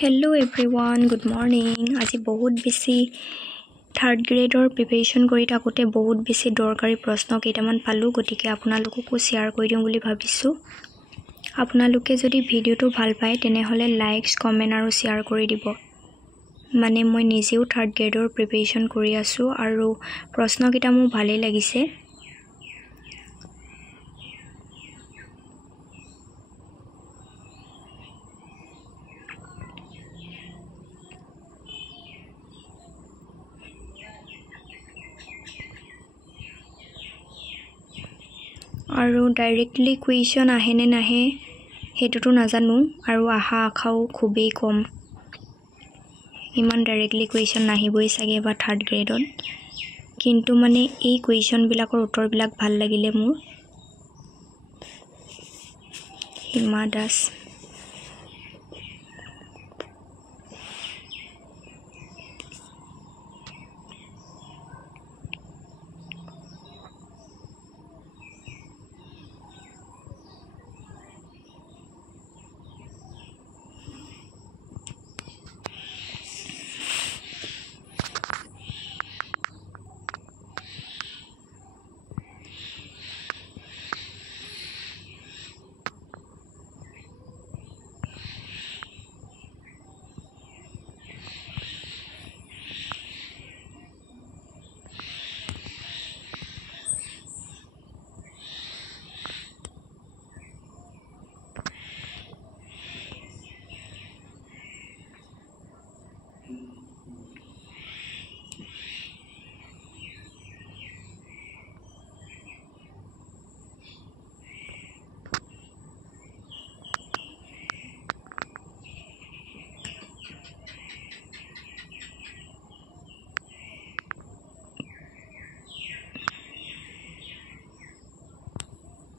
Hello everyone, good morning. আজি বহুত বেছি থাৰ্ড গ্ৰেডৰ প্ৰিপাৰেচন কৰি থাকোঁতে বহুত বেছি দৰকাৰী প্ৰশ্ন কেইটামান পালোঁ, গতিকে আপোনালোককো শ্বেয়াৰ কৰি দিওঁ বুলি ভাবিছোঁ। আপোনালোকে যদি ভিডিঅ'টো ভাল পায় তেনেহ'লে লাইকছ, কমেণ্ট আৰু শ্বেয়াৰ কৰি দিব। মানে মই নিজেও থাৰ্ড গ্ৰেডৰ প্ৰিপাৰেচন কৰি আছোঁ আৰু প্ৰশ্নকেইটা মোৰ ভালেই লাগিছে। আৰু ডাইৰেক্টলি কুৱেশ্যন আহে নে নাহে সেইটোতো নাজানো, আৰু আশাও খুবেই কম। ইমান ডাইৰেক্টলি কুৱেশ্যন নাহিবই চাগে বা থাৰ্ড গ্ৰেডত, কিন্তু মানে এই কুৱেশ্যনবিলাকৰ উত্তৰবিলাক ভাল লাগিলে মোৰ। হিমা দাস।